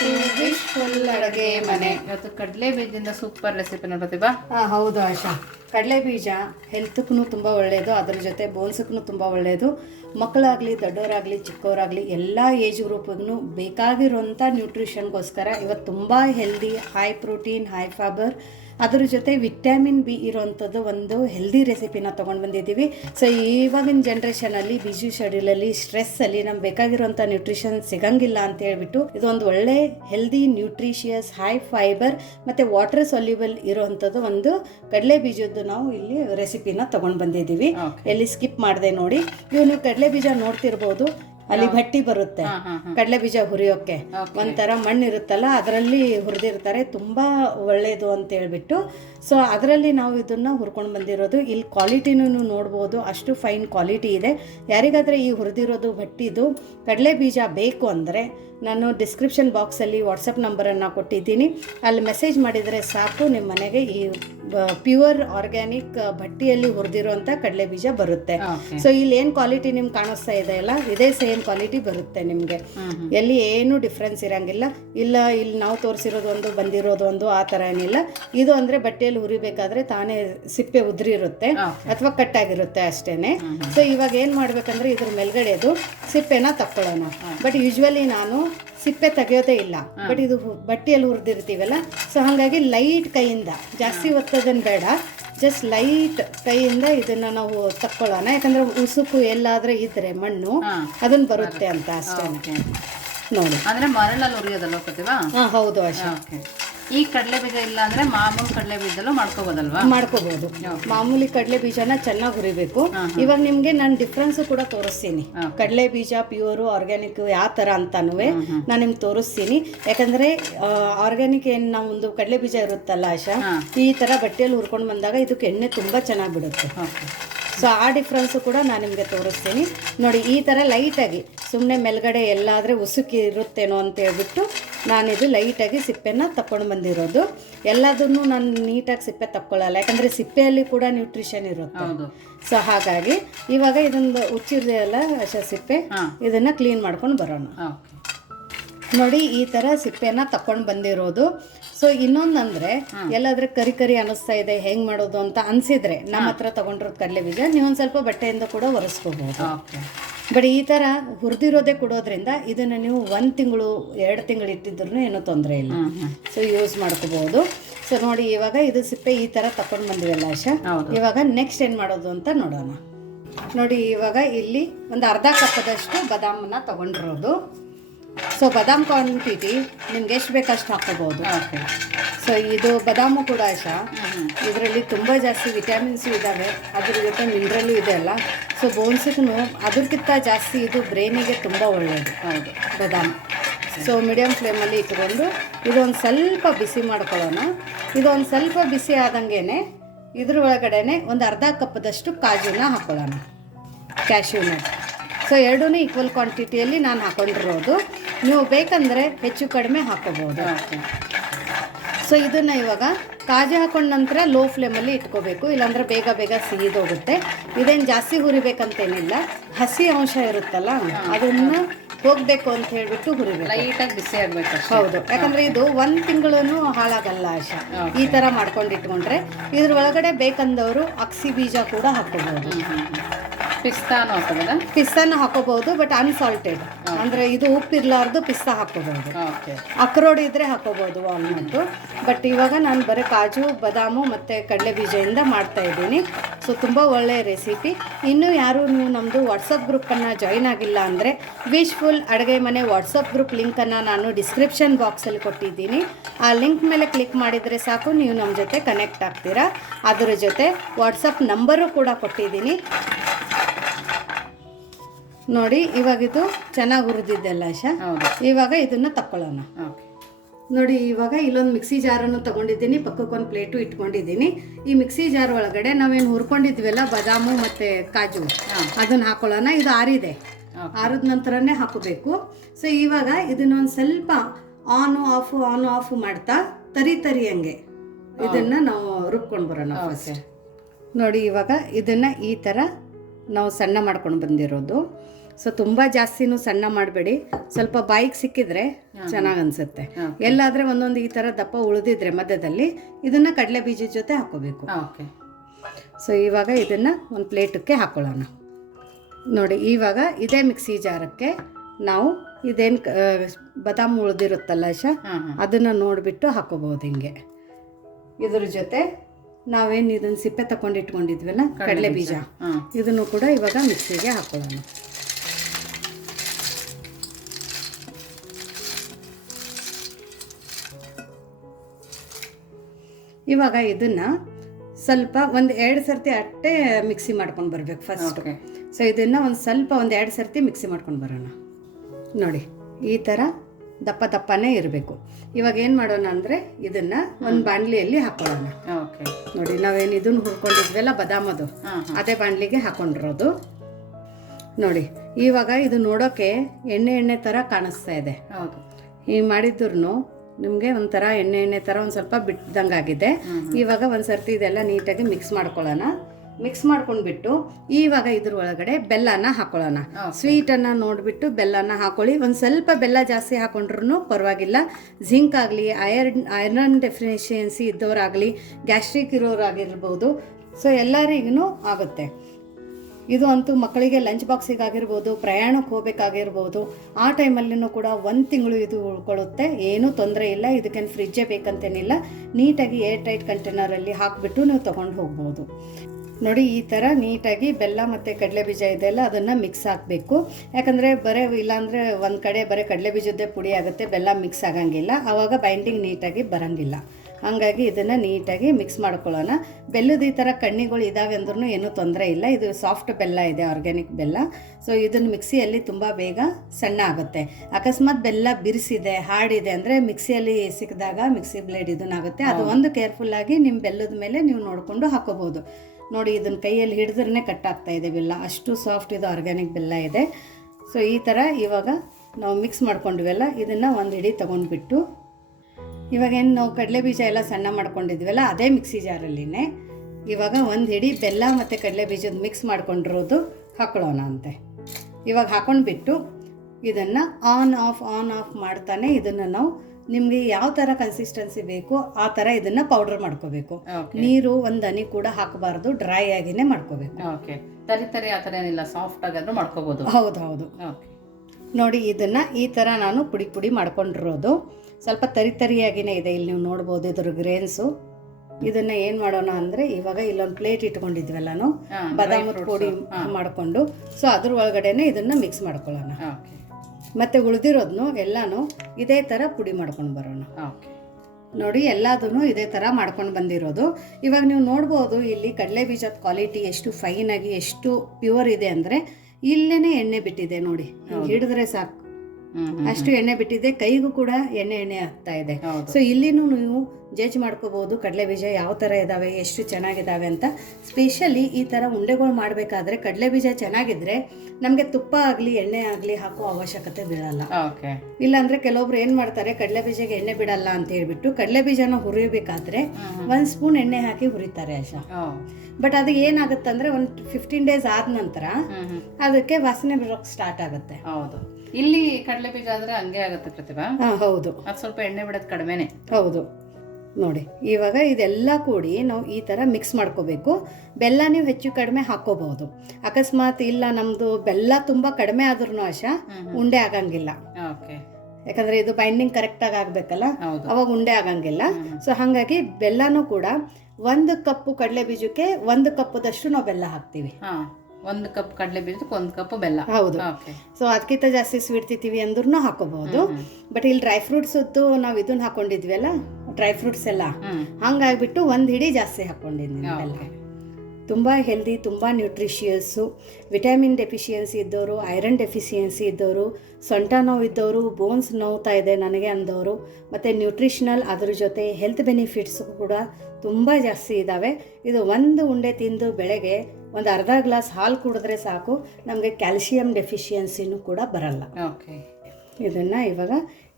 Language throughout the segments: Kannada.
ಟು ವಿಶ್ ಫುಲ್ ಅಡುಗೆ ಮನೆ. ಇವತ್ತು ಕಡಲೆ ಬೀಜದಿಂದ ಸೂಪರ್ ರೆಸಿಪಿ ಪ್ರತಿಭಾ. ಹೌದು ಆಶಾ, ಕಡಲೆ ಬೀಜ ಹೆಲ್ತ್ಗೂ ತುಂಬ ಒಳ್ಳೆಯದು, ಅದ್ರ ಜೊತೆ ಬೋನ್ಸ್ಗೂ ತುಂಬ ಒಳ್ಳೆಯದು. ಮಕ್ಕಳಾಗಲಿ ದೊಡ್ಡವರಾಗಲಿ ಚಿಕ್ಕವರಾಗಲಿ ಎಲ್ಲ ಏಜ್ ಗ್ರೂಪ್ಗೂ ಬೇಕಾಗಿರುವಂಥ ನ್ಯೂಟ್ರಿಷನ್ಗೋಸ್ಕರ ಇವತ್ತು ತುಂಬ healthy, high protein, high fibre, ಅದ್ರ ಜೊತೆ ವಿಟಮಿನ್ ಬಿ ಇರೋವಂಥದ್ದು ಒಂದು ಹೆಲ್ದಿ ರೆಸಿಪಿನ ತೊಗೊಂಡು ಬಂದಿದ್ದೀವಿ. ಸೊ ಇವಾಗಿನ ಜನ್ರೇಷನಲ್ಲಿ ಬಿಜಿ ಶೆಡ್ಯೂಲಲ್ಲಿ, ಸ್ಟ್ರೆಸ್ಸಲ್ಲಿ ನಮ್ಗೆ ಬೇಕಾಗಿರುವಂಥ ನ್ಯೂಟ್ರಿಷನ್ ಸಿಗಂಗಿಲ್ಲ ಅಂತ ಹೇಳ್ಬಿಟ್ಟು ಇದೊಂದು ಒಳ್ಳೆ ಹೆಲ್ದಿ, ನ್ಯೂಟ್ರಿಷಿಯಸ್, ಹೈ ಫೈಬರ್ ಮತ್ತು ವಾಟರ್ ಸೊಲ್ಯೂಬಲ್ ಇರೋವಂಥದ್ದು ಒಂದು ಕಡಲೆ ಬೀಜದ್ದು ನಾವು ಇಲ್ಲಿ ರೆಸಿಪಿನ ತೊಗೊಂಡು ಬಂದಿದ್ದೀವಿ. ಎಲ್ಲಿ ಸ್ಕಿಪ್ ಮಾಡಿದೆ ನೋಡಿ. ಇವನು ಕಡಲೆ ಬೀಜ ನೋಡ್ತಿರ್ಬೋದು, ಅಲ್ಲಿ ಭಟ್ಟಿ ಬರುತ್ತೆ ಕಡಲೆ ಬೀಜ ಹುರಿಯೋಕೆ, ಒಂಥರ ಮಣ್ಣು ಇರುತ್ತಲ್ಲ ಅದರಲ್ಲಿ ಹುರಿದಿರ್ತಾರೆ, ತುಂಬ ಒಳ್ಳೆಯದು ಅಂತ ಹೇಳ್ಬಿಟ್ಟು. ಸೊ ಅದರಲ್ಲಿ ನಾವು ಇದನ್ನು ಹುರ್ಕೊಂಡು ಬಂದಿರೋದು. ಇಲ್ಲಿ ಕ್ವಾಲಿಟಿನೂ ನೋಡ್ಬೋದು, ಅಷ್ಟು ಫೈನ್ ಕ್ವಾಲಿಟಿ ಇದೆ. ಯಾರಿಗಾದರೆ ಈ ಹುರಿದಿರೋದು ಭಟ್ಟಿದು ಕಡಲೆ ಬೀಜ ಬೇಕು ಅಂದರೆ ನಾನು ಡಿಸ್ಕ್ರಿಪ್ಷನ್ ಬಾಕ್ಸಲ್ಲಿ ವಾಟ್ಸಪ್ ನಂಬರನ್ನು ಕೊಟ್ಟಿದ್ದೀನಿ, ಅಲ್ಲಿ ಮೆಸೇಜ್ ಮಾಡಿದರೆ ಸಾಕು, ನಿಮ್ಮ ಮನೆಗೆ ಈ ಪ್ಯೂರ್ ಆರ್ಗ್ಯಾನಿಕ್ ಭಟ್ಟಿಯಲ್ಲಿ ಹುರಿದಿರೋಂಥ ಕಡಲೆ ಬೀಜ ಬರುತ್ತೆ. ಸೊ ಇಲ್ಲಿ ಏನು ಕ್ವಾಲಿಟಿ ನಿಮ್ಗೆ ಕಾಣಿಸ್ತಾ ಇದೆ ಅಲ್ಲ, ಇದೇ ಸೇಮ್ ಕ್ವಾಲಿಟಿ ಬರುತ್ತೆ ನಿಮಗೆ, ಎಲ್ಲಿ ಏನು ಡಿಫ್ರೆನ್ಸ್ ಇರೋಂಗಿಲ್ಲ. ಇಲ್ಲ ಇಲ್ಲಿ ನಾವು ತೋರಿಸಿರೋದು ಒಂದು ಬಂದಿರೋದು ಒಂದು ಆ ಥರ ಏನಿಲ್ಲ. ಇದು ಅಂದರೆ ಬಟ್ಟೆಯಲ್ಲಿ ಹುರಿಬೇಕಾದ್ರೆ ತಾನೇ ಸಿಪ್ಪೆ ಉದುರಿರುತ್ತೆ ಅಥವಾ ಕಟ್ಟಾಗಿರುತ್ತೆ ಅಷ್ಟೇ. ಸೊ ಇವಾಗ ಏನು ಮಾಡಬೇಕಂದ್ರೆ ಇದ್ರ ಮೇಲ್ಗಡೆದು ಸಿಪ್ಪೆನ ತಕ್ಕೊಳ್ಳೋಣ. ಬಟ್ ಯೂಶ್ವಲಿ ನಾನು ಸಿಪ್ಪೆ ತೆಗೆಯೋದೇ ಇಲ್ಲ, ಬಟ್ ಇದು ಬಟ್ಟೆಯಲ್ಲಿ ಹುರಿದಿರ್ತೀವಲ್ಲ, ಸೊ ಹಾಗಾಗಿ ಲೈಟ್ ಕೈಯಿಂದ, ಜಾಸ್ತಿ ಒತ್ತೋದನ್ನು ಬೇಡ, ಜಸ್ಟ್ ಲೈಟ್ ಕೈಯಿಂದ ಇದನ್ನು ನಾವು ತಕ್ಕೊಳ್ಳೋಣ. ಯಾಕಂದರೆ ಉಸುಕು ಎಲ್ಲಾದರೆ ಇದ್ದರೆ ಮಣ್ಣು ಅದನ್ನು ಬರುತ್ತೆ ಅಂತ ಅಷ್ಟೇ ನೋಡಿ. ಅಂದರೆ ಮರಳಲ್ಲಿ ಹುರಿಯೋದಲ್ವ ಪ್ರತಿಭಾ? ಹಾಂ ಹೌದು ಆಶಾ. ಈ ಕಡಲೆ ಬೀಜ ಇಲ್ಲ ಅಂದರೆ ಮಾಮೂಲಿ ಕಡಲೆ ಬೀಜದಲ್ಲೂ ಮಾಡ್ಕೋಬೋದಲ್ವಾ? ಮಾಡ್ಕೋಬಹುದು. ಮಾಮೂಲಿ ಕಡಲೆ ಬೀಜನ ಚೆನ್ನಾಗಿ ಹುರಿಬೇಕು. ಇವಾಗ ನಿಮ್ಗೆ ನಾನು ಡಿಫ್ರೆನ್ಸ್ ಕೂಡ ತೋರಿಸ್ತೀನಿ, ಕಡಲೆ ಬೀಜ ಪ್ಯೂರು ಆರ್ಗ್ಯಾನಿಕ್ ಯಾವ ಥರ ಅಂತಾನು ನಾನು ನಿಮ್ಗೆ ತೋರಿಸ್ತೀನಿ. ಯಾಕಂದರೆ ಆರ್ಗ್ಯಾನಿಕ್ ಏನು ನಾವು ಒಂದು ಕಡಲೆ ಬೀಜ ಇರುತ್ತಲ್ಲ ಆಶಾ, ಈ ಥರ ಬಟ್ಟೆಯಲ್ಲಿ ಹುರ್ಕೊಂಡು ಬಂದಾಗ ಇದಕ್ಕೆ ಎಣ್ಣೆ ತುಂಬ ಚೆನ್ನಾಗಿ ಬಿಡುತ್ತೆ. ಸೊ ಆ ಡಿಫ್ರೆನ್ಸು ಕೂಡ ನಾನು ನಿಮಗೆ ತೋರಿಸ್ತೀನಿ ನೋಡಿ. ಈ ಥರ ಲೈಟಾಗಿ ಸುಮ್ಮನೆ ಮೇಲ್ಗಡೆ ಎಲ್ಲಾದರೆ ಉಸುಕಿ ಇರುತ್ತೇನೋ ಅಂತ ಹೇಳ್ಬಿಟ್ಟು ನಾನಿದು ಲೈಟಾಗಿ ಸಿಪ್ಪೆನ ತಗೊಂಡು ಬಂದಿರೋದು. ಎಲ್ಲದನ್ನು ನಾನು ನೀಟಾಗಿ ಸಿಪ್ಪೆ ತಕ್ಕೊಳ್ಳಲ್ಲ, ಯಾಕಂದರೆ ಸಿಪ್ಪೆಯಲ್ಲಿ ಕೂಡ ನ್ಯೂಟ್ರಿಷನ್ ಇರುತ್ತೆ. ಸೊ ಹಾಗಾಗಿ ಇವಾಗ ಇದೊಂದು ಹುಚ್ಚಿದೆಯಲ್ಲ ಅಶ ಸಿಪ್ಪೆ, ಇದನ್ನು ಕ್ಲೀನ್ ಮಾಡ್ಕೊಂಡು ಬರೋಣ ನೋಡಿ. ಈ ಥರ ಸಿಪ್ಪೆನ ತಕೊಂಡು ಬಂದಿರೋದು. ಸೊ ಇನ್ನೊಂದಂದರೆ ಎಲ್ಲಾದರೆ ಕರಿ ಕರಿ ಅನ್ನಿಸ್ತಾ ಇದೆ, ಹೆಂಗೆ ಮಾಡೋದು ಅಂತ ಅನಿಸಿದರೆ ನಮ್ಮ ಹತ್ರ ತೊಗೊಂಡಿರೋದು ಕಡಲೆ ಬೀಜ ನೀವೊಂದು ಸ್ವಲ್ಪ ಬಟ್ಟೆಯಿಂದ ಕೂಡ ಒರೆಸ್ಕೋಬೋದು. ಬಟ್ ಈ ಥರ ಹುರಿದಿರೋದೇ ಕೊಡೋದ್ರಿಂದ ಇದನ್ನು ನೀವು 1 ತಿಂಗಳು 2 ತಿಂಗಳು ಇಟ್ಟಿದ್ರೂ ಏನೂ ತೊಂದರೆ ಇಲ್ಲ. ಸೊ ಯೂಸ್ ಮಾಡ್ಕೋಬೋದು. ಸೊ ನೋಡಿ ಇವಾಗ ಇದು ಸಿಪ್ಪೆ ಈ ಥರ ತಗೊಂಡು ಬಂದಿವಲ್ಲ ಆಶಾ, ಇವಾಗ ನೆಕ್ಸ್ಟ್ ಏನು ಮಾಡೋದು ಅಂತ ನೋಡೋಣ ನೋಡಿ. ಇವಾಗ ಇಲ್ಲಿ ಒಂದು ಅರ್ಧ ಕಪ್ಪದಷ್ಟು ಬಾದಾಮನ್ನ ತೊಗೊಂಡಿರೋದು. ಸೊ ಬಾದಾಮ್ ಕ್ವಾಂಟಿಟಿ ನಿಮ್ಗೆ ಎಷ್ಟು ಬೇಕಷ್ಟು ಹಾಕೋಬೋದು. ಸೊ ಇದು ಬಾದಾಮು ಕೂಡ ಆಶಾ, ಇದರಲ್ಲಿ ತುಂಬ ಜಾಸ್ತಿ ವಿಟಮಿನ್ಸು ಇದ್ದಾವೆ, ಅದ್ರ ಜೊತೆ ಮಿನರಲ್ಲು ಇದೆ ಅಲ್ಲ. ಸೊ ಬೋನ್ಸಿಗೂ ಅದಕ್ಕಿಂತ ಜಾಸ್ತಿ ಇದು ಬ್ರೈನಿಗೆ ತುಂಬ ಒಳ್ಳೆಯದು. ಹೌದು ಬಾದಾಮ್. ಸೊ ಮೀಡಿಯಮ್ ಫ್ಲೇಮಲ್ಲಿ ಇಟ್ಕೊಂಡು ಇದೊಂದು ಸ್ವಲ್ಪ ಬಿಸಿ ಮಾಡ್ಕೊಳ್ಳೋಣ. ಇದೊಂದು ಸ್ವಲ್ಪ ಬಿಸಿ ಆದಂಗೆ ಇದ್ರ ಒಳಗಡೆ ಒಂದು ಅರ್ಧ ಕಪ್ಪದಷ್ಟು ಕಾಜುನ ಹಾಕ್ಕೊಳ್ಳೋಣ, ಕ್ಯಾಶ್ಯೂ ನಟ್. ಸೊ ಎರಡೂ ಈಕ್ವಲ್ ಕ್ವಾಂಟಿಟಿಯಲ್ಲಿ ನಾನು ಹಾಕೊಂಡಿರೋದು. ನೀವು ಬೇಕಂದರೆ ಹೆಚ್ಚು ಕಡಿಮೆ ಹಾಕೋಬೋದು. ಸೊ ಇದನ್ನು ಇವಾಗ ಕಾಜು ಹಾಕೊಂಡ ನಂತರ ಲೋ ಫ್ಲೇಮಲ್ಲಿ ಇಟ್ಕೋಬೇಕು, ಇಲ್ಲಾಂದರೆ ಬೇಗ ಬೇಗ ಸಿಹಿದೋಗುತ್ತೆ. ಇದೇನು ಜಾಸ್ತಿ ಹುರಿಬೇಕಂತೇನಿಲ್ಲ, ಹಸಿ ಅಂಶ ಇರುತ್ತಲ್ಲ ಅದನ್ನು ಹೋಗಬೇಕು ಅಂತ ಹೇಳ್ಬಿಟ್ಟು ಹುರಿಬೇಕು, ಲೈಟಾಗಿ ಬಿಸಿ ಆಗಬೇಕು. ಹೌದು, ಯಾಕಂದರೆ ಇದು 1 ತಿಂಗಳೂ ಹಾಳಾಗಲ್ಲ ಆಶಾ. ಈ ಥರ ಮಾಡ್ಕೊಂಡು ಇಟ್ಕೊಂಡ್ರೆ ಇದ್ರ ಒಳಗಡೆ ಬೇಕಂದವರು ಅಕ್ಸಿ ಬೀಜ ಕೂಡ ಹಾಕೋಬಹುದು, ಪಿಸ್ತಾನು ಹಾಕೋಬಹುದು. ಬಟ್ ಅನ್ಸಾಲ್ಟೆಡ್ ಅಂದರೆ ಇದು ಉಪ್ಪಿರ್ಲಾರ್ದು ಪಿಸ್ತಾ ಹಾಕೋಬಹುದು. ಅಕ್ರೋಡ್ ಇದ್ರೆ ಹಾಕೋಬಹುದು, ವಾಲ್ನಟ್ಟು. ಬಟ್ ಇವಾಗ ನಾನು ಬರೀ ಕಾಜು, ಬಾದಾಮು ಮತ್ತು ಕಡಲೆ ಬೀಜದಿಂದ ಮಾಡ್ತಾ ಇದ್ದೀನಿ. ಸೊ ತುಂಬ ಒಳ್ಳೆಯ ರೆಸಿಪಿ. ಇನ್ನೂ ಯಾರು ನೀವು ನಮ್ಮದು ವಾಟ್ಸಪ್ ಗ್ರೂಪನ್ನು ಜಾಯಿನ್ ಆಗಿಲ್ಲ ಅಂದರೆ ವಿಶ್ ಫುಲ್ ಅಡುಗೆ ಮನೆ ವಾಟ್ಸಪ್ ಗ್ರೂಪ್ ಲಿಂಕನ್ನು ನಾನು ಡಿಸ್ಕ್ರಿಪ್ಷನ್ ಬಾಕ್ಸಲ್ಲಿ ಕೊಟ್ಟಿದ್ದೀನಿ. ಆ ಲಿಂಕ್ ಮೇಲೆ ಕ್ಲಿಕ್ ಮಾಡಿದರೆ ಸಾಕು, ನೀವು ನಮ್ಮ ಜೊತೆ ಕನೆಕ್ಟ್ ಆಗ್ತೀರಾ. ಅದರ ಜೊತೆ ವಾಟ್ಸಪ್ ನಂಬರು ಕೂಡ ಕೊಟ್ಟಿದ್ದೀನಿ ನೋಡಿ. ಇವಾಗಿದು ಚೆನ್ನಾಗಿ ಹುರಿದಿದ್ದೆಲ್ಲ ಆಶಾ, ಇವಾಗ ಇದನ್ನು ತಕ್ಕೊಳ್ಳೋಣ ನೋಡಿ. ಇವಾಗ ಇಲ್ಲೊಂದು ಮಿಕ್ಸಿ ಜಾರನ್ನು ತೊಗೊಂಡಿದ್ದೀನಿ, ಪಕ್ಕಕ್ಕೊಂದು ಪ್ಲೇಟು ಇಟ್ಕೊಂಡಿದ್ದೀನಿ. ಈ ಮಿಕ್ಸಿ ಜಾರ್ ಒಳಗಡೆ ನಾವೇನು ಹುರ್ಕೊಂಡಿದ್ವಲ್ಲ ಬಾದಾಮು ಮತ್ತು ಕಾಜು, ಅದನ್ನು ಹಾಕೊಳ್ಳೋಣ. ಇದು ಆರಿದೆ, ಆರಿದ ನಂತರನೇ ಹಾಕೋಬೇಕು. ಸೊ ಇವಾಗ ಇದನ್ನೊಂದು ಸ್ವಲ್ಪ ಆನು ಆಫ್ ಮಾಡ್ತಾ ತರಿ ಹಂಗೆ ಇದನ್ನು ನಾವು ರುಬ್ಕೊಂಡು ಬರೋಣ ಫಸ್ಟ್ ನೋಡಿ. ಇವಾಗ ಇದನ್ನು ಈ ಥರ ನಾವು ಸಣ್ಣ ಮಾಡ್ಕೊಂಡು ಬಂದಿರೋದು. ಸೊ ತುಂಬ ಜಾಸ್ತಿನೂ ಸಣ್ಣ ಮಾಡಬೇಡಿ, ಸ್ವಲ್ಪ ಬಾಯಿಗೆ ಸಿಕ್ಕಿದ್ರೆ ಚೆನ್ನಾಗಿ ಅನಿಸುತ್ತೆ. ಎಲ್ಲಾದರೆ ಒಂದೊಂದು ಈ ಥರ ದಪ್ಪ ಉಳಿದಿದ್ರೆ ಮಧ್ಯದಲ್ಲಿ ಇದನ್ನು ಕಡಲೆ ಬೀಜದ ಜೊತೆ ಹಾಕೋಬೇಕು. ಓಕೆ. ಸೊ ಇವಾಗ ಇದನ್ನು ಒಂದು ಪ್ಲೇಟಕ್ಕೆ ಹಾಕೊಳ್ಳೋಣ. ನೋಡಿ, ಇವಾಗ ಇದೇ ಮಿಕ್ಸಿ ಜಾರಕ್ಕೆ ನಾವು ಇದೇನು ಬಾದಾಮಿ ಉಳಿದಿರುತ್ತಲ್ಲ ಅದನ್ನು ನೋಡಿಬಿಟ್ಟು ಹಾಕೋಬೋದು. ಹಿಂಗೆ ಇದ್ರ ಜೊತೆ ನಾವೇನು ಇದನ್ನು ಸಿಪ್ಪೆ ತಗೊಂಡು ಇಟ್ಕೊಂಡಿದ್ವಲ್ಲ ಕಡಲೆ ಬೀಜ, ಇದನ್ನು ಕೂಡ ಇವಾಗ ಮಿಕ್ಸಿಗೆ ಹಾಕೊಳ್ಳೋಣ. ಇವಾಗ ಇದನ್ನು ಸ್ವಲ್ಪ ಒಂದು 2 ಸರ್ತಿ ಅಟ್ಟೆ ಮಿಕ್ಸಿ ಮಾಡ್ಕೊಂಡು ಬರಬೇಕು ಫಸ್ಟ್. ಸೊ ಇದನ್ನು ಒಂದು ಸ್ವಲ್ಪ 1-2 ಸರ್ತಿ ಮಿಕ್ಸಿ ಮಾಡ್ಕೊಂಡು ಬರೋಣ. ನೋಡಿ, ಈ ಥರ ದಪ್ಪ ದಪ್ಪನೇ ಇರಬೇಕು. ಇವಾಗ ಏನು ಮಾಡೋಣ ಅಂದರೆ ಇದನ್ನು ಒಂದು ಬಾಣಲಿಯಲ್ಲಿ ಹಾಕೊಳ್ಳೋಣ. ನೋಡಿ, ನಾವೇನು ಇದನ್ನು ಹುರ್ಕೊಂಡಿದ್ವಲ್ಲ ಬಾದಾಮದು, ಅದೇ ಬಾಣಲಿಗೆ ಹಾಕೊಂಡಿರೋದು. ನೋಡಿ, ಇವಾಗ ಇದು ನೋಡೋಕ್ಕೆ ಎಣ್ಣೆ ಥರ ಕಾಣಿಸ್ತಾ ಇದೆ. ಹೌದು, ಈ ಮಾಡಿದ್ರು ನಿಮಗೆ ಒಂಥರ ಎಣ್ಣೆ ಥರ ಒಂದು ಸ್ವಲ್ಪ ಬಿಟ್ಟದಂಗಾಗಿದೆ. ಇವಾಗ ಒಂದು ಸರ್ತಿ ಇದೆಲ್ಲ ನೀಟಾಗಿ ಮಿಕ್ಸ್ ಮಾಡ್ಕೊಳ್ಳೋಣ. ಮಿಕ್ಸ್ ಮಾಡ್ಕೊಂಡ್ಬಿಟ್ಟು ಇವಾಗ ಇದ್ರ ಒಳಗಡೆ ಬೆಲ್ಲನ ಹಾಕೊಳ್ಳೋಣ. ಸ್ವೀಟನ್ನು ನೋಡಿಬಿಟ್ಟು ಬೆಲ್ಲನ ಹಾಕೊಳ್ಳಿ. ಒಂದು ಸ್ವಲ್ಪ ಬೆಲ್ಲ ಜಾಸ್ತಿ ಹಾಕೊಂಡ್ರೂ ಪರವಾಗಿಲ್ಲ. ಜಿಂಕ್ ಆಗಲಿ, ಐರನ್ ಡೆಫಿಷಿಯನ್ಸಿ ಇದ್ದವರಾಗಲಿ, ಗ್ಯಾಸ್ಟ್ರಿಕ್ ಇರೋರಾಗಿರ್ಬೋದು, ಸೊ ಎಲ್ಲರಿಗೂ ಆಗುತ್ತೆ. ಇದು ಅಂತೂ ಮಕ್ಕಳಿಗೆ ಲಂಚ್ ಬಾಕ್ಸಿಗಾಗಿರ್ಬೋದು, ಪ್ರಯಾಣಕ್ಕೆ ಹೋಗಬೇಕಾಗಿರ್ಬೋದು, ಆ ಟೈಮಲ್ಲಿನೂ ಕೂಡ 1 ತಿಂಗಳು ಇದು ಉಳ್ಕೊಳ್ಳುತ್ತೆ. ಏನೂ ತೊಂದರೆ ಇಲ್ಲ. ಇದಕ್ಕೇನು ಫ್ರಿಜ್ಜೇ ಬೇಕಂತೇನಿಲ್ಲ. ನೀಟಾಗಿ ಏರ್ ಟೈಟ್ ಕಂಟೈನರಲ್ಲಿ ಹಾಕಿಬಿಟ್ಟು ನೀವು ತೊಗೊಂಡು ಹೋಗ್ಬೋದು. ನೋಡಿ, ಈ ಥರ ನೀಟಾಗಿ ಬೆಲ್ಲ ಮತ್ತು ಕಡಲೆ ಬೀಜ ಇದೆಲ್ಲ ಅದನ್ನು ಮಿಕ್ಸ್ ಹಾಕಬೇಕು. ಯಾಕಂದರೆ ಇಲ್ಲಾಂದರೆ ಒಂದು ಕಡೆ ಬರೀ ಕಡಲೆ ಬೀಜದ್ದೇ ಪುಡಿ ಆಗುತ್ತೆ, ಬೆಲ್ಲ ಮಿಕ್ಸ್ ಆಗಂಗಿಲ್ಲ. ಆವಾಗ ಬೈಂಡಿಂಗ್ ನೀಟಾಗಿ ಬರೋಂಗಿಲ್ಲ. ಹಾಗಾಗಿ ಇದನ್ನು ನೀಟಾಗಿ ಮಿಕ್ಸ್ ಮಾಡ್ಕೊಳ್ಳೋಣ. ಬೆಲ್ಲದ ಈ ಥರ ಕಣ್ಣಿಗಳು ಇದ್ದಾವೆ ಅಂದ್ರೂ ಏನೂ ತೊಂದರೆ ಇಲ್ಲ. ಇದು ಸಾಫ್ಟ್ ಬೆಲ್ಲ ಇದೆ, ಆರ್ಗ್ಯಾನಿಕ್ ಬೆಲ್ಲ. ಸೊ ಇದನ್ನು ಮಿಕ್ಸಿಯಲ್ಲಿ ತುಂಬ ಬೇಗ ಸಣ್ಣ ಆಗುತ್ತೆ. ಅಕಸ್ಮಾತ್ ಬೆಲ್ಲ ಬಿರಿಸಿದೆ, ಹಾಡಿದೆ ಅಂದರೆ ಮಿಕ್ಸಿಯಲ್ಲಿ ಸಿಕ್ಕಿದಾಗ ಮಿಕ್ಸಿ ಬ್ಲೇಡ್ ಇದನ್ನಾಗುತ್ತೆ. ಅದು ಒಂದು ಕೇರ್ಫುಲ್ಲಾಗಿ ನಿಮ್ಮ ಬೆಲ್ಲದ ಮೇಲೆ ನೀವು ನೋಡಿಕೊಂಡು ಹಾಕೋಬೋದು. ನೋಡಿ, ಇದನ್ನು ಕೈಯಲ್ಲಿ ಹಿಡಿದ್ರೇ ಕಟ್ಟಾಗ್ತಾ ಇದೆ ಬೆಲ್ಲ, ಅಷ್ಟು ಸಾಫ್ಟ್ ಇದು ಆರ್ಗ್ಯಾನಿಕ್ ಬೆಲ್ಲ ಇದೆ. ಸೊ ಈ ಥರ ಇವಾಗ ನಾವು ಮಿಕ್ಸ್ ಮಾಡ್ಕೊಂಡ್ವಲ್ಲ, ಇದನ್ನು ಒಂದು ಹಿಡಿ ತೊಗೊಂಡ್ಬಿಟ್ಟು ಇವಾಗೇನು ನಾವು ಕಡಲೆ ಬೀಜ ಎಲ್ಲ ಸಣ್ಣ ಮಾಡ್ಕೊಂಡಿದ್ವಲ್ಲ ಅದೇ ಮಿಕ್ಸಿ ಜಾರಲ್ಲಿನೇ ಇವಾಗ ಒಂದು ಹಿಡಿ ಬೆಲ್ಲ ಮತ್ತು ಕಡಲೆ ಬೀಜದ ಮಿಕ್ಸ್ ಮಾಡ್ಕೊಂಡಿರೋದು ಹಾಕೊಳ್ಳೋಣ ಅಂತೆ. ಇವಾಗ ಹಾಕೊಂಡ್ಬಿಟ್ಟು ಇದನ್ನು ಆನ್ ಆಫ್ ಮಾಡ್ತಾನೆ ಇದನ್ನು ನಾವು ನಿಮಗೆ ಯಾವ ಥರ ಕನ್ಸಿಸ್ಟೆನ್ಸಿ ಬೇಕು ಆ ಥರ ಇದನ್ನು ಪೌಡರ್ ಮಾಡ್ಕೋಬೇಕು. ನೀರು ಒಂದು ಹನಿ ಕೂಡ ಹಾಕಬಾರ್ದು, ಡ್ರೈ ಆಗಿನೇ ಮಾಡ್ಕೋಬೇಕು. ತರಿ ಆ ಥರ ಏನಿಲ್ಲ, ಸಾಫ್ಟ್ ಆಗಾದ್ರೂ ಮಾಡ್ಕೋಬೋದು. ಹೌದು. ನೋಡಿ, ಇದನ್ನು ಈ ಥರ ನಾನು ಪುಡಿ ಮಾಡ್ಕೊಂಡಿರೋದು ಸ್ವಲ್ಪ ತರಿಯಾಗಿನೇ ಇದೆ. ಇಲ್ಲಿ ನೀವು ನೋಡ್ಬೋದು ಇದ್ರ ಗ್ರೇನ್ಸು. ಇದನ್ನು ಏನು ಮಾಡೋಣ ಅಂದರೆ ಇವಾಗ ಇಲ್ಲೊಂದು ಪ್ಲೇಟ್ ಇಟ್ಕೊಂಡಿದ್ವಲ್ಲ ನಾವು ಬಾದಾಮಿ ಪುಡಿ ಮಾಡಿಕೊಂಡು, ಸೊ ಅದ್ರ ಒಳಗಡೆನೆ ಇದನ್ನು ಮಿಕ್ಸ್ ಮಾಡ್ಕೊಳ್ಳೋಣ. ಮತ್ತು ಉಳಿದಿರೋದನ್ನು ಎಲ್ಲನೂ ಇದೇ ಥರ ಪುಡಿ ಮಾಡ್ಕೊಂಡು ಬರೋಣ. ನೋಡಿ, ಎಲ್ಲದೂ ಇದೇ ಥರ ಮಾಡ್ಕೊಂಡು ಬಂದಿರೋದು. ಇವಾಗ ನೀವು ನೋಡ್ಬೋದು ಇಲ್ಲಿ ಕಡಲೆ ಬೀಜದ ಕ್ವಾಲಿಟಿ ಎಷ್ಟು ಫೈನಾಗಿ ಎಷ್ಟು ಪ್ಯೂರ್ ಇದೆ ಅಂದರೆ ಇಲ್ಲೇ ಎಣ್ಣೆ ಬಿಟ್ಟಿದೆ. ನೋಡಿ, ಹಿಡಿದ್ರೆ ಸಾಕು ಅಷ್ಟು ಎಣ್ಣೆ ಬಿಟ್ಟಿದೆ. ಕೈಗೂ ಕೂಡ ಎಣ್ಣೆ ಆಗ್ತಾ ಇದೆ. ಸೊ ಇಲ್ಲಿನೂ ನೀವು ಜಡ್ಜ್ ಮಾಡ್ಕೋಬಹುದು ಕಡಲೆ ಬೀಜ ಯಾವ ಥರ ಇದ್ದಾವೆ, ಎಷ್ಟು ಚೆನ್ನಾಗಿದ್ದಾವೆ ಅಂತ. ಸ್ಪೆಷಲಿ ಈ ಥರ ಉಂಡೆಗಳು ಮಾಡಬೇಕಾದ್ರೆ ಕಡಲೆ ಬೀಜ ಚೆನ್ನಾಗಿದ್ರೆ ನಮಗೆ ತುಪ್ಪ ಆಗಲಿ ಎಣ್ಣೆ ಆಗಲಿ ಹಾಕೋ ಅವಶ್ಯಕತೆ ಬೀಳಲ್ಲ. ಇಲ್ಲಾಂದರೆ ಕೆಲವೊಬ್ರು ಏನು ಮಾಡ್ತಾರೆ, ಕಡಲೆ ಬೀಜಗೆ ಎಣ್ಣೆ ಬಿಡಲ್ಲ ಅಂತ ಹೇಳ್ಬಿಟ್ಟು ಕಡಲೆ ಬೀಜನ ಹುರಿಬೇಕಾದ್ರೆ 1 ಸ್ಪೂನ್ ಎಣ್ಣೆ ಹಾಕಿ ಹುರಿತಾರೆ ಆಶಾ. ಬಟ್ ಅದು ಏನಾಗುತ್ತಂದ್ರೆ ಒಂದು 15 ಡೇಸ್ ಆದ ನಂತರ ಅದಕ್ಕೆ ವಾಸನೆ ಬರೋಕ್ಕೆ ಸ್ಟಾರ್ಟ್ ಆಗುತ್ತೆ. ಹೌದು, ಇಲ್ಲಿ ಕಡಲೆ ಬೀಜ ಅಂದ್ರೆ ಹಂಗೆ ಆಗುತ್ತೆ ಪ್ರತಿಭಾ. ಹೌದು, ಅದು ಸ್ವಲ್ಪ ಎಣ್ಣೆ ಬಿಡೋದು ಕಡಿಮೆನೆ. ಹೌದು. ನೋಡಿ, ಇವಾಗ ಇದೆಲ್ಲ ಕೂಡಿ ನಾವು ಈ ಥರ ಮಿಕ್ಸ್ ಮಾಡ್ಕೋಬೇಕು. ಬೆಲ್ಲ ನೀವು ಹೆಚ್ಚು ಕಡಿಮೆ ಹಾಕೋಬಹುದು. ಅಕಸ್ಮಾತ್ ಇಲ್ಲ ನಮ್ಮದು ಬೆಲ್ಲ ತುಂಬ ಕಡಿಮೆ ಆದ್ರೂ ಆಶಾ ಉಂಡೆ ಆಗಂಗಿಲ್ಲ. ಯಾಕಂದರೆ ಇದು ಬೈಂಡಿಂಗ್ ಕರೆಕ್ಟಾಗಿ ಆಗಬೇಕಲ್ಲ, ಅವಾಗ ಉಂಡೆ ಆಗಂಗಿಲ್ಲ. ಸೊ ಹಾಗಾಗಿ ಬೆಲ್ಲನೂ ಕೂಡ 1 ಕಪ್ಪು ಕಡಲೆ ಬೀಜಕ್ಕೆ 1 ಕಪ್ಪದಷ್ಟು ನಾವು ಬೆಲ್ಲ ಹಾಕ್ತೀವಿ. 1 ಕಪ್ ಕಡಲೆ ಬೀಜಕ್ಕೆ 1 ಕಪ್ ಬೆಲ್ಲ. ಹೌದು. ಸೊ ಅದಕ್ಕಿಂತ ಜಾಸ್ತಿ ಸ್ವೀಟ್ ತಿಂತೀವಿ ಅಂದ್ರೂ ಹಾಕೋಬಹುದು. ಬಟ್ ಇಲ್ಲಿ ಡ್ರೈ ಫ್ರೂಟ್ಸ್ ನಾವು ಇದನ್ನ ಹಾಕೊಂಡಿದ್ವಿ ಅಲ್ಲ, ಡ್ರೈ ಫ್ರೂಟ್ಸ್ ಎಲ್ಲ ಹಂಗಾಗ್ಬಿಟ್ಟು 1 ಹಿಡಿ ಜಾಸ್ತಿ ಹಾಕೊಂಡಿದ್ದೀನಿ ಬೆಲ್ಲ. ತುಂಬ ಹೆಲ್ದಿ, ತುಂಬ ನ್ಯೂಟ್ರಿಷಿಯಸ್ಸು. ವಿಟಮಿನ್ ಡೆಫಿಷಿಯನ್ಸಿ ಇದ್ದವರು, ಐರನ್ ಡೆಫಿಷಿಯನ್ಸಿ ಇದ್ದವರು, ಸೊಂಟ ನೋವು ಇದ್ದವರು, ಬೋನ್ಸ್ ನೋವ್ತಾ ಇದೆ ನನಗೆ ಅಂದವರು, ಮತ್ತು ನ್ಯೂಟ್ರಿಷನಲ್ ಅದ್ರ ಜೊತೆ ಹೆಲ್ತ್ ಬೆನಿಫಿಟ್ಸ್ ಕೂಡ ತುಂಬ ಜಾಸ್ತಿ ಇದ್ದಾವೆ. ಇದು 1 ಉಂಡೆ ತಿಂದು ಬೆಳಗ್ಗೆ ಒಂದು ಅರ್ಧ ಗ್ಲಾಸ್ ಹಾಲು ಕುಡಿದ್ರೆ ಸಾಕು, ನಮಗೆ ಕ್ಯಾಲ್ಸಿಯಂ ಡೆಫಿಷಿಯನ್ಸಿನೂ ಕೂಡ ಬರಲ್ಲ. ಇದನ್ನು ಇವಾಗ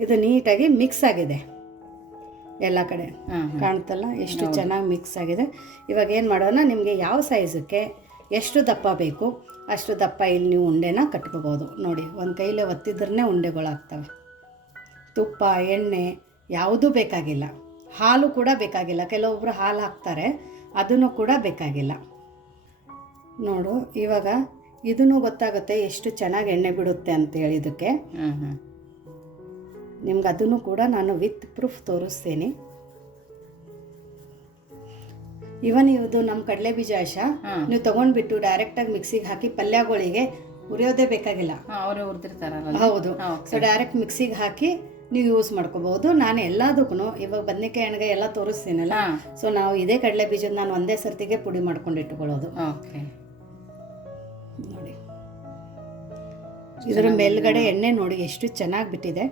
ಇದು ನೀಟಾಗಿ ಮಿಕ್ಸ್ ಆಗಿದೆ ಎಲ್ಲ ಕಡೆ, ಕಾಣ್ತಲ್ಲ ಎಷ್ಟು ಚೆನ್ನಾಗಿ ಮಿಕ್ಸ್ ಆಗಿದೆ. ಇವಾಗ ಏನು ಮಾಡೋಣ, ನಿಮಗೆ ಯಾವ ಸೈಜಕ್ಕೆ ಎಷ್ಟು ದಪ್ಪ ಬೇಕು ಅಷ್ಟು ದಪ್ಪ ಇಲ್ಲಿ ನೀವು ಉಂಡೆನ ಕಟ್ಕೋಬೋದು. ನೋಡಿ, ಒಂದು ಕೈಲೇ ಒತ್ತಿದ್ರೇ ಉಂಡೆಗಳಾಗ್ತವೆ. ತುಪ್ಪ, ಎಣ್ಣೆ ಯಾವುದೂ ಬೇಕಾಗಿಲ್ಲ. ಹಾಲು ಕೂಡ ಬೇಕಾಗಿಲ್ಲ. ಕೆಲವೊಬ್ಬರು ಹಾಲು ಹಾಕ್ತಾರೆ, ಅದನ್ನು ಕೂಡ ಬೇಕಾಗಿಲ್ಲ. ನೋಡು, ಇವಾಗ ಇದನ್ನು ಗೊತ್ತಾಗುತ್ತೆ ಎಷ್ಟು ಚೆನ್ನಾಗಿ ಎಣ್ಣೆ ಬಿಡುತ್ತೆ ಅಂತ ಹೇಳಿದ್ದಕ್ಕೆ. ನಿಮ್ಗೆ ಅದನ್ನು ಕೂಡ ನಾನು ವಿತ್ ಪ್ರೂಫ್ ತೋರಿಸ್ತೀನಿ. ಇವನ್ ಇದು ನಮ್ಮ ಕಡಲೆ ಬೀಜ ಆಶಾ ನೀವು ತಗೊಂಡ್ಬಿಟ್ಟು ಡೈರೆಕ್ಟಾಗಿ ಮಿಕ್ಸಿಗೆ ಹಾಕಿ ಪಲ್ಯಗಳಿಗೆ ಉರಿಯೋದೇ ಬೇಕಾಗಿಲ್ಲ. ಅವರೇ ಹುರಿದಿರ್ತಾರಲ್ಲ. ಹೌದು. ಸೊ ಡೈರೆಕ್ಟ್ ಮಿಕ್ಸಿಗೆ ಹಾಕಿ ನೀವು ಯೂಸ್ ಮಾಡ್ಕೋಬಹುದು. ನಾನು ಎಲ್ಲದಕ್ಕೂ ಇವಾಗ ಬದನೆಕಾಯಿ ಎಣ್ಣೆ ಎಲ್ಲ ತೋರಿಸ್ತೀನಲ್ಲ, ಸೊ ನಾವು ಇದೇ ಕಡಲೆ ಬೀಜದ ನಾನು ಒಂದೇ ಸರ್ತಿಗೆ ಪುಡಿ ಮಾಡ್ಕೊಂಡು ಇಟ್ಕೊಳ್ಳೋದು. ನೋಡಿ, ಇದರ ಮೇಲ್ಗಡೆ ಎಣ್ಣೆ ನೋಡಿ ಎಷ್ಟು ಚೆನ್ನಾಗಿ ಬಿಟ್ಟಿದೆ.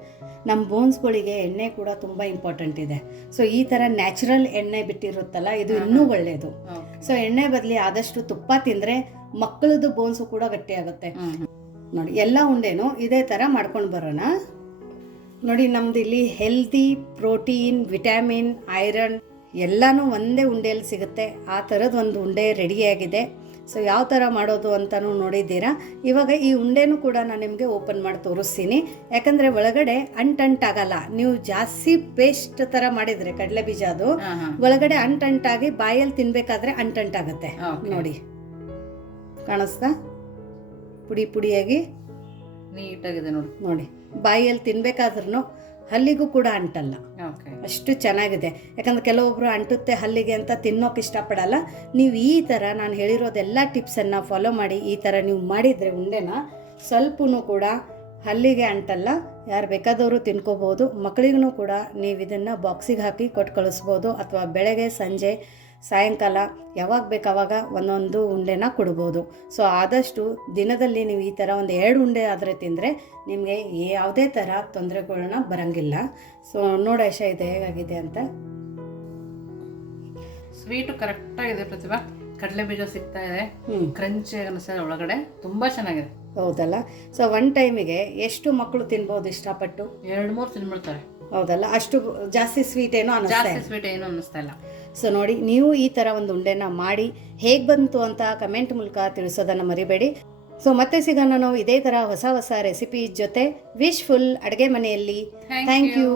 ನಮ್ಮ ಬೋನ್ಸ್ಗಳಿಗೆ ಎಣ್ಣೆ ಕೂಡ ತುಂಬ ಇಂಪಾರ್ಟೆಂಟ್ ಇದೆ. ಸೊ ಈ ಥರ ನ್ಯಾಚುರಲ್ ಎಣ್ಣೆ ಬಿಟ್ಟಿರುತ್ತಲ್ಲ, ಇದು ಇನ್ನೂ ಒಳ್ಳೆಯದು. ಸೊ ಎಣ್ಣೆ ಬದಲಿ ಆದಷ್ಟು ತುಪ್ಪ ತಿಂದರೆ ಮಕ್ಕಳದ್ದು ಬೋನ್ಸು ಕೂಡ ಗಟ್ಟಿಯಾಗುತ್ತೆ. ನೋಡಿ, ಎಲ್ಲ ಉಂಡೆನೂ ಇದೇ ಥರ ಮಾಡ್ಕೊಂಡು ಬರೋಣ. ನೋಡಿ, ನಮ್ದು ಇಲ್ಲಿ ಹೆಲ್ದಿ, ಪ್ರೋಟೀನ್, ವಿಟಮಿನ್, ಐರನ್ ಎಲ್ಲನೂ ಒಂದೇ ಉಂಡೆಯಲ್ಲಿ ಸಿಗುತ್ತೆ. ಆ ಥರದ್ದು ಒಂದು ಉಂಡೆ ರೆಡಿಯಾಗಿದೆ. ಸೊ ಯಾವ ಥರ ಮಾಡೋದು ಅಂತಲೂ ನೋಡಿದ್ದೀರಾ. ಇವಾಗ ಈ ಉಂಡೆನೂ ಕೂಡ ನಾನು ನಿಮಗೆ ಓಪನ್ ಮಾಡಿ ತೋರಿಸ್ತೀನಿ. ಯಾಕಂದರೆ ಒಳಗಡೆ ಅಂಟಂಟಾಗಲ್ಲ. ನೀವು ಜಾಸ್ತಿ ಪೇಸ್ಟ್ ಥರ ಮಾಡಿದರೆ ಕಡಲೆ ಬೀಜ ಅದು ಒಳಗಡೆ ಅಂಟಂಟಾಗಿ ಬಾಯಲ್ಲಿ ತಿನ್ನಬೇಕಾದ್ರೆ ಅಂಟಂಟಾಗುತ್ತೆ. ನೋಡಿ, ಕಾಣಿಸ್ತಾ? ಪುಡಿ ಪುಡಿಯಾಗಿ ನೀಟಾಗಿದೆ ನೋಡಿ. ನೋಡಿ, ಬಾಯಲ್ಲಿ ತಿನ್ಬೇಕಾದ್ರೂ ಹಲ್ಲಿಗೂ ಕೂಡ ಅಂಟಲ್ಲ. ಅಷ್ಟು ಚೆನ್ನಾಗಿದೆ. ಯಾಕಂದ್ರೆ ಕೆಲವೊಬ್ರು ಅಂಟುತ್ತೆ ಹಲ್ಲಿಗೆ ಅಂತ ತಿನ್ನೋಕೆ ಇಷ್ಟಪಡಲ್ಲ. ನೀವು ಈ ಥರ ನಾನು ಹೇಳಿರೋದೆಲ್ಲ ಟಿಪ್ಸನ್ನು ಫಾಲೋ ಮಾಡಿ ಈ ಥರ ನೀವು ಮಾಡಿದರೆ ಉಂಡೆನ ಸ್ವಲ್ಪನೂ ಕೂಡ ಹಲ್ಲಿಗೆ ಅಂಟಲ್ಲ. ಯಾರು ಬೇಕಾದವರು ತಿನ್ಕೋಬೋದು. ಮಕ್ಕಳಿಗೂ ಕೂಡ ನೀವು ಇದನ್ನು ಬಾಕ್ಸಿಗೆ ಹಾಕಿ ಕೊಟ್ಟು ಕಳಿಸ್ಬೋದು. ಅಥವಾ ಬೆಳಗ್ಗೆ, ಸಂಜೆ, ಸಾಯಂಕಾಲ ಯಾವಾಗ ಬೇಕಾವಾಗ ಒಂದೊಂದು ಉಂಡೆನ ಕೊಡ್ಬೋದು. ಸೊ ಆದಷ್ಟು ದಿನದಲ್ಲಿ ನೀವು ಈ ಥರ ಒಂದು 2 ಉಂಡೆ ಆದರೆ ತಿಂದರೆ ನಿಮಗೆ ಯಾವುದೇ ಥರ ತೊಂದರೆಗಳನ್ನ ಬರೋಂಗಿಲ್ಲ. ಸೊ ನೋಡಿ ಆಶಾ ಇದು ಹೇಗಾಗಿದೆ ಅಂತ. ಸ್ವೀಟು ಕರೆಕ್ಟಾಗಿದೆ ಪ್ರತಿಭಾ. ಕಡಲೆ ಬೀಜ ಸಿಗ್ತಾ ಇದೆ, ಕ್ರಂಚಿ ಅನಿಸ್ತದೆ ಒಳಗಡೆ, ತುಂಬ ಚೆನ್ನಾಗಿದೆ. ಹೌದಲ್ಲ? ಸೊ ಒನ್ ಟೈಮಿಗೆ ಎಷ್ಟು ಮಕ್ಕಳು ತಿನ್ಬೋದು ಇಷ್ಟಪಟ್ಟು? 2-3 ತಿನ್ಬಿಡ್ತಾರೆ. ಹೌದಲ್ಲ? ಅಷ್ಟು ಜಾಸ್ತಿ ಸ್ವೀಟ್ ಏನೋ ಅನ್ನಿಸ್ತಾ ಇಲ್ಲ. ಸೊ ನೋಡಿ, ನೀವು ಈ ಥರ ಒಂದು ಉಂಡೆನ ಮಾಡಿ ಹೇಗೆ ಬಂತು ಅಂತ ಕಮೆಂಟ್ ಮೂಲಕ ತಿಳಿಸೋದನ್ನು ಮರಿಬೇಡಿ. ಸೊ ಮತ್ತೆ ಸಿಗೋಣ ನಾವು ಇದೇ ಥರ ಹೊಸ ಹೊಸ ರೆಸಿಪಿ ಜೊತೆ. ವಿಶ್ಫುಲ್ ಅಡುಗೆ ಮನೆಯಲ್ಲಿ. Thank you.